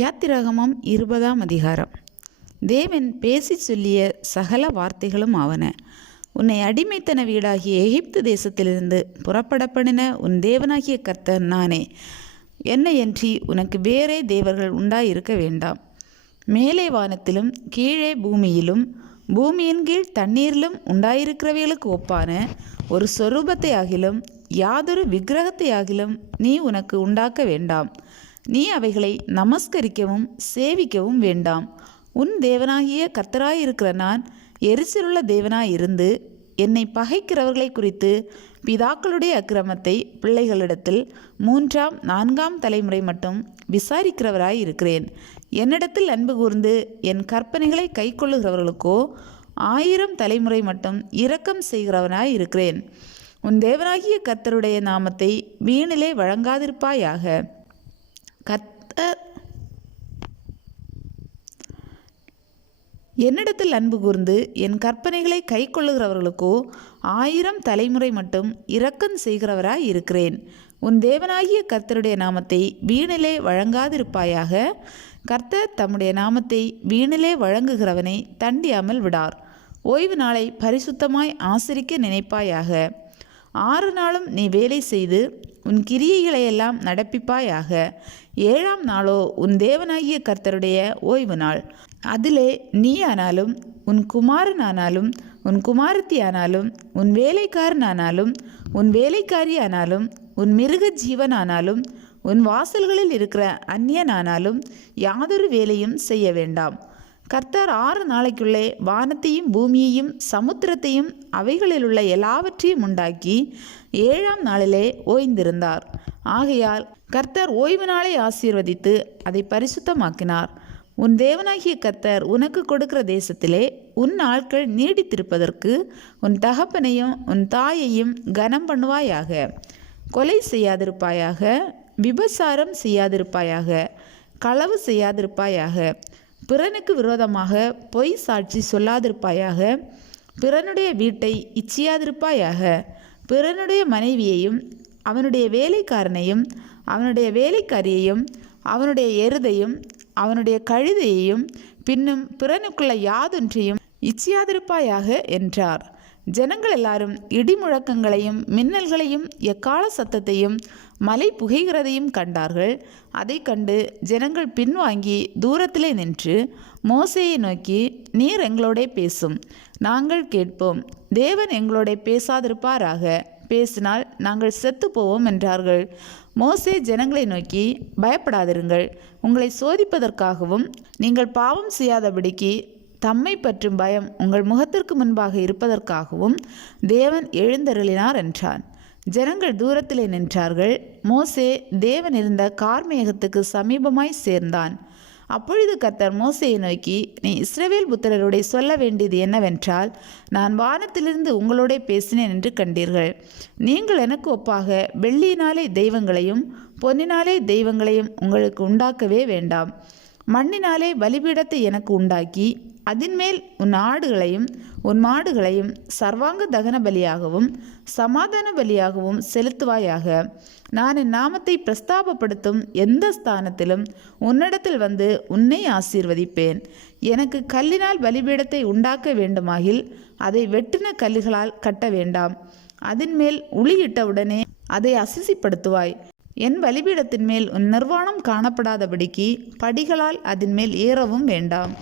யாத்திராகமம் 20ஆம் அதிகாரம். தேவன் பேசி சொல்லிய சகல வார்த்தைகளும் ஆவன. உன்னை அடிமைத்தன வீடாகிய எகிப்து தேசத்திலிருந்து புறப்படப்படின உன் தேவனாகிய கர்த்தர் நானே. என்னையன்றி உனக்கு வேறே தேவர்கள் உண்டாயிருக்க வேண்டாம். மேலே வானத்திலும் கீழே பூமியிலும் பூமியின் கீழ் தண்ணீரிலும் உண்டாயிருக்கிறவைகளுக்கு ஒப்பான ஒரு சொரூபத்தை ஆகிலும் யாதொரு விக்கிரகத்தை ஆகிலும் நீ உனக்கு உண்டாக்க வேண்டாம். நீ அவைகளை நமஸ்கரிக்கவும் சேவிக்கவும் வேண்டாம். உன் தேவனாகிய கர்த்தராயிருக்கிற நான் எரிச்சலுள்ள தேவனாயிருந்து என்னை பகைக்கிறவர்களை குறித்து பிதாக்களுடைய அக்கிரமத்தை பிள்ளைகளிடத்தில் 3ஆம் 4ஆம் தலைமுறை மட்டும் விசாரிக்கிறவராயிருக்கிறேன். என்னிடத்தில் அன்பு கூர்ந்து என் கற்பனைகளை கைக்கொள்ளுகிறவர்களுக்கோ 1000 தலைமுறை மட்டும் இரக்கம் செய்கிறவனாயிருக்கிறேன். உன் தேவனாகிய கர்த்தருடைய நாமத்தை வீணிலே வழங்காதிருப்பாயாக. என்னிடத்தில் அன்பு கூர்ந்து என் கற்பனைகளை கைக்கொள்ளுகிறவர்களுக்கோ 1000 தலைமுறை மட்டும் இரக்கம் செய்கிறவராய் இருக்கிறேன். உன் தேவனாகிய கர்த்தருடைய நாமத்தை வீணிலே வழங்காதிருப்பாயாக. கர்த்தர் தம்முடைய நாமத்தை வீணிலே வழங்குகிறவனை தண்டியாமல் விடார். ஓய்வு நாளை பரிசுத்தமாய் ஆசரிக்க நினைப்பாயாக. 6 நாளும் நீ வேலை செய்து உன் கிரியைகளையெல்லாம் நடப்பிப்பாயாக. 7ஆம் நாளோ உன் தேவனாகிய கர்த்தருடைய ஓய்வு நாள். அதிலே நீ ஆனாலும் உன் குமாரனானாலும் உன் குமாரத்தி ஆனாலும் உன் வேலைக்காரனானாலும் உன் வேலைக்காரி ஆனாலும் உன் மிருக ஜீவனானாலும் உன் வாசல்களில் இருக்கிற அந்நியனானாலும் யாதொரு வேலையும் செய்ய வேண்டாம். கர்த்தர் 6 நாளைக்குள்ளே வானத்தையும் பூமியையும் சமுத்திரத்தையும் அவைகளிலுள்ள எல்லாவற்றையும் உண்டாக்கி 7ஆம் நாளிலே ஓய்ந்திருந்தார். ஆகையால் கர்த்தர் ஓய்வு நாளை ஆசீர்வதித்து அதை பரிசுத்தமாக்கினார். உன் தேவனாகிய கர்த்தர் உனக்கு கொடுக்கிற தேசத்திலே உன் நாட்கள் நீடித்திருப்பதற்கு உன் தகப்பனையும் உன் தாயையும் கனம் பண்ணுவாயாக. கொலை செய்யாதிருப்பாயாக. விபசாரம் செய்யாதிருப்பாயாக. களவு செய்யாதிருப்பாயாக. பிறனுக்கு விரோதமாக பொய் சாட்சி சொல்லாதிருப்பாயாக. பிறனுடைய வீட்டை இச்சியாதிருப்பாயாக. பிறனுடைய மனைவியையும் அவனுடைய வேலைக்காரனையும் அவனுடைய வேலைக்காரியையும் அவனுடைய எருதையும் அவனுடைய கழுதையையும் பின்னும் பிறனுக்குள்ள யாதொன்றையும் இச்சியாதிருப்பாயாக என்றார். ஜனங்கள் எல்லாரும் இடி முழக்கங்களையும் மின்னல்களையும் எக்கால சத்தத்தையும் மலை புகைகிறதையும் கண்டார்கள். அதை கண்டு ஜனங்கள் பின்வாங்கி தூரத்திலே நின்று மோசேயை நோக்கி, நீர் எங்களோட பேசும், நாங்கள் கேட்போம். தேவன் எங்களோட பேசாதிருப்பாராக. பேசினால் நாங்கள் செத்து போவோம் என்றார்கள். மோசே ஜனங்களை நோக்கி, பயப்படாதிருங்கள். உங்களை சோதிப்பதற்காகவும் நீங்கள் பாவம் செய்யாதபடிக்கு தம்மை பற்றும் பயம் உங்கள் முகத்திற்கு முன்பாக இருப்பதற்காகவும் தேவன் எழுந்தருளினார் என்றான். ஜனங்கள் தூரத்திலே நின்றார்கள். மோசே தேவன் இருந்த கார்மேகத்துக்கு சமீபமாய் சேர்ந்தான். அப்பொழுது கர்த்தர் மோசேயை நோக்கி, நீ இஸ்ரவேல் புத்திரரோட சொல்ல வேண்டியது என்னவென்றால், நான் வானத்திலிருந்து உங்களோட பேசினேன் என்று கண்டீர்கள். நீங்கள் எனக்கு ஒப்பாக வெள்ளியினாலே தெய்வங்களையும் பொன்னினாலே தெய்வங்களையும் உங்களுக்கு உண்டாக்கவே வேண்டாம். மண்ணினாலே பலிபீடத்தை எனக்கு உண்டாக்கி அதின்மேல் உன் ஆடுகளையும் உன் மாடுகளையும் சர்வாங்க தகன பலியாகவும் சமாதான பலியாகவும் செலுத்துவாயாக. நான் என் நாமத்தை பிரஸ்தாபப்படுத்தும் எந்த ஸ்தானத்திலும் உன்னிடத்தில் வந்து உன்னை ஆசீர்வதிப்பேன். எனக்கு கல்லினால் பலிபீடத்தை உண்டாக்க வேண்டுமாகில் அதை வெட்டின கல்லுகளால் கட்ட வேண்டாம். அதின்மேல் உளியிட்டவுடனே அதை அசிசிப்படுத்துவாய். என் பலிபீடத்தின் மேல் உன் நிர்வாணம் காணப்படாதபடிக்கு படிகளால் அதன் மேல் ஏறவும் வேண்டாம்.